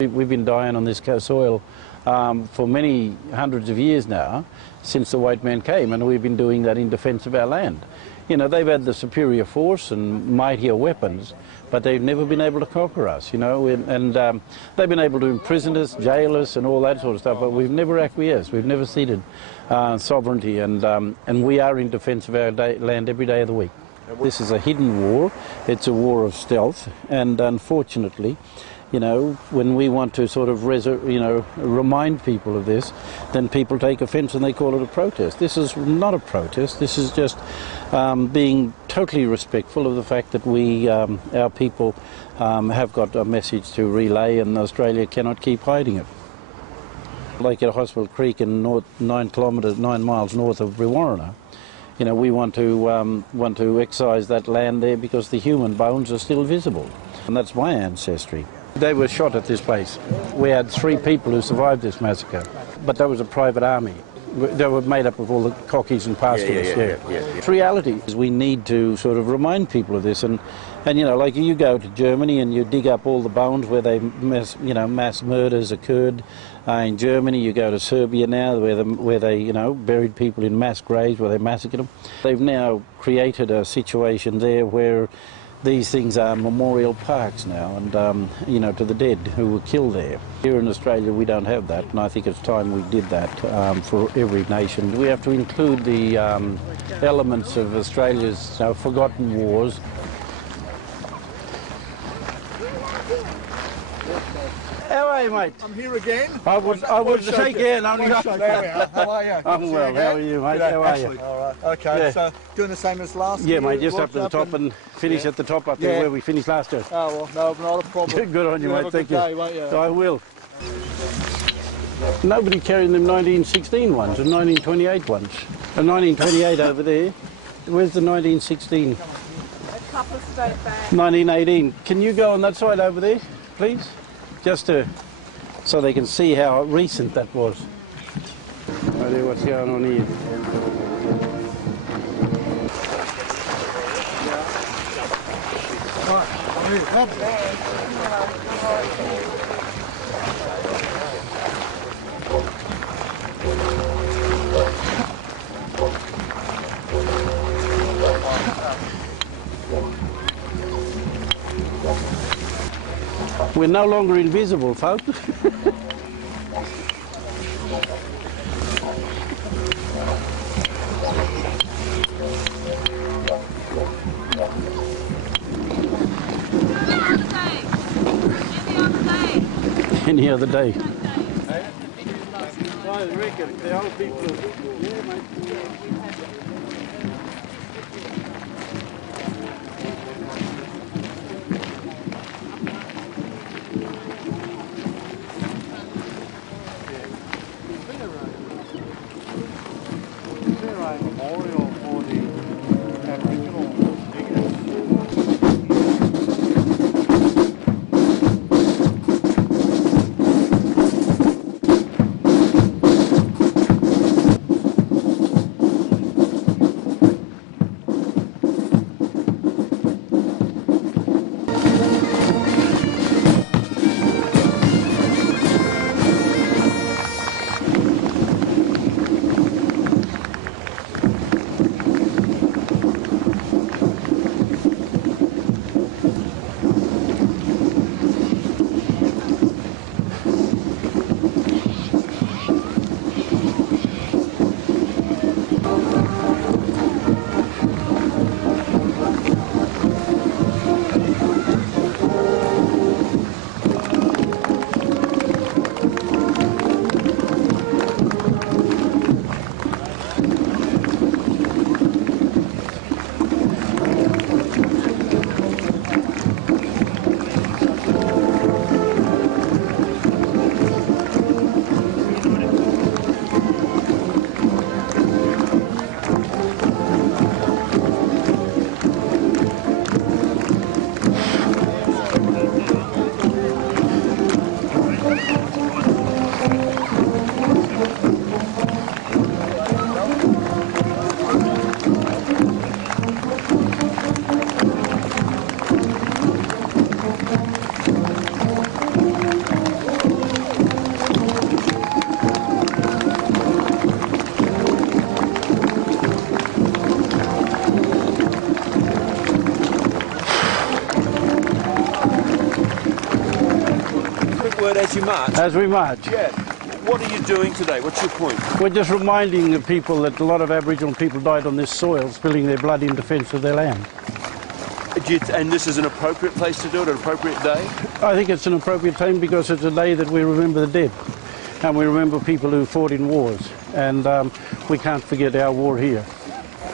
We've been dying on this soil for many hundreds of years now, since the white man came, and we've been doing that in defence of our land. You know, they've had the superior force and mightier weapons, but they've never been able to conquer us, you know, and they've been able to imprison us, jail us and all that sort of stuff, but we've never acquiesced, we've never ceded sovereignty, and we are in defence of our land every day of the week. This is a hidden war, it's a war of stealth, and unfortunately, you know, when we want to sort of remind people of this, then people take offence and they call it a protest. This is not a protest. This is just being totally respectful of the fact that we, our people, have got a message to relay, and Australia cannot keep hiding it. Like at Hospital Creek in 9 miles north of Brewarrina, you know, we want to excise that land there because the human bones are still visible, and that's my ancestry. They were shot at this place. We had 3 people who survived this massacre, but that was a private army. They were made up of all the cockies and pastoralists. The reality is we need to sort of remind people of this, and you know, like you go to Germany and you dig up all the bones where they mass murders occurred. In Germany, you go to Serbia now, where they you know, buried people in mass graves, where they massacred them. They've now created a situation there where these things are memorial parks now, and you know, to the dead who were killed there. Here in Australia we don't have that, and I think it's time we did that for every nation. We have to include the elements of Australia's forgotten wars. How are you, mate? I'm here again. I would shake hand. There we are. How are you? I'm well. How are you, mate? How are you? All right. Okay. Yeah. So doing the same as last year. Yeah, mate. Just up to the top and finish at the top up there where we finished last year. Oh well, no, not a problem. Good on you, mate. Thank you. Day, won't you? I will. Nobody carrying them 1916 ones and 1928 ones. And 1928 over there. Where's the 1916? A couple of straight back. 1918. Can you go on that side over there, please? Just so they can see how recent that was. Right, what's going on here? We're no longer invisible, folks. Any other day. I reckon the old people. Yeah, mate. Memorial for the Aboriginal diggers. word as you march? as we march. Yeah. What are you doing today? What's your point? We're just reminding the people that a lot of Aboriginal people died on this soil, spilling their blood in defence of their land. And this is an appropriate place to do it, an appropriate day? I think it's an appropriate time because it's a day that we remember the dead. And we remember people who fought in wars. And we can't forget our war here.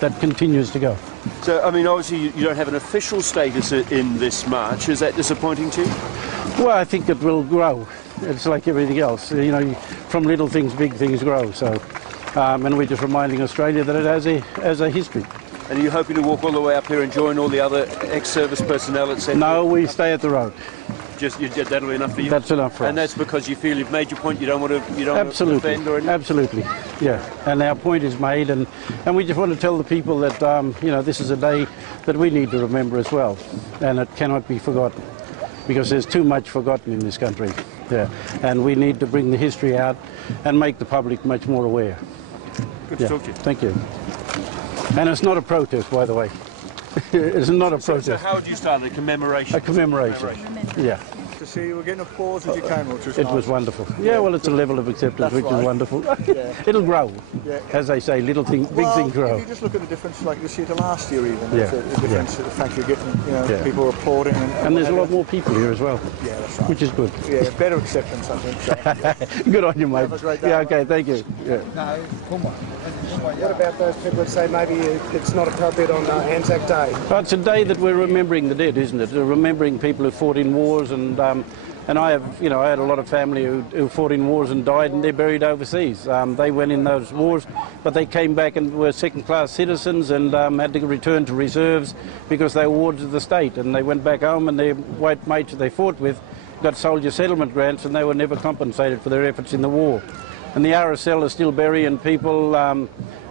That continues to go. So, I mean, obviously you don't have an official status in this march. Is that disappointing to you? Well, I think it will grow. It's like everything else. You know, from little things, big things grow. So, and we're just reminding Australia that it has a history. And are you hoping to walk all the way up here and join all the other ex-service personnel, etc.? No, we stay at the road. That'll be enough for you? That's enough for us. And that's because you feel you've made your point, you don't want to Absolutely. defend or anything? Absolutely, yeah. And our point is made, and we just want to tell the people that, you know, this is a day that we need to remember as well, and it cannot be forgotten, because there's too much forgotten in this country, yeah. And we need to bring the history out and make the public much more aware. Good to talk to you. Thank you. And it's not a protest, by the way. It's not a protest. So how would you start it? A commemoration? A commemoration. Yeah. To see you were getting applause as you came, which was It nice. was wonderful. Yeah, well, it's a level of acceptance which is wonderful. It'll grow. Yeah. As they say, little things, big things grow. If you just look at the difference, like this year to last year, even Yeah. the difference, the fact you're getting, you know, Yeah. people applauding, And there's a lot more people here as well, Yeah, that's right. which is good. Yeah, better acceptance, I think. So. Good on you, mate. Have a great day, Yeah, mate. okay, thank you. Yeah. What about those people that say maybe it's not appropriate on Anzac Day? Well, it's a day that we're remembering the dead, isn't it? We're remembering people who fought in wars, and I have, you know, I had a lot of family who fought in wars and died, and they're buried overseas. They went in those wars, but they came back and were second-class citizens and had to return to reserves because they were wards of the state, and they went back home, and their white mates they fought with got soldier settlement grants, and they were never compensated for their efforts in the war. And the RSL is still burying people,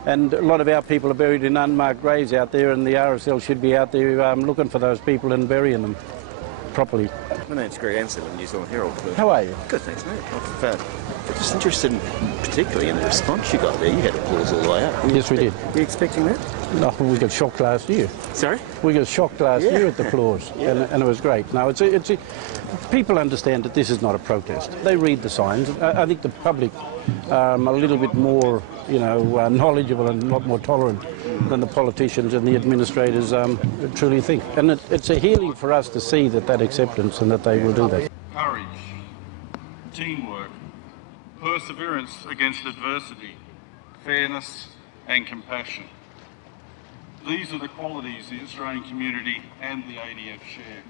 and a lot of our people are buried in unmarked graves out there, and the RSL should be out there looking for those people and burying them properly. My name's Greg Ansell, New Zealand Herald. How are you? Good, thanks, mate. I'm just interested particularly in the response you got there. You had applause all the way up. Yes, we did. Were you expecting that? No, we got shocked last year. Sorry? We got shocked last year at the applause, and it was great. No, people understand that this is not a protest. They read the signs. I think the public are a little bit more, you know, knowledgeable and a lot more tolerant than the politicians and the administrators truly think. And it's a healing for us to see that acceptance and that they will do that. Courage, teamwork, perseverance against adversity, fairness and compassion. These are the qualities the Australian community and the ADF share.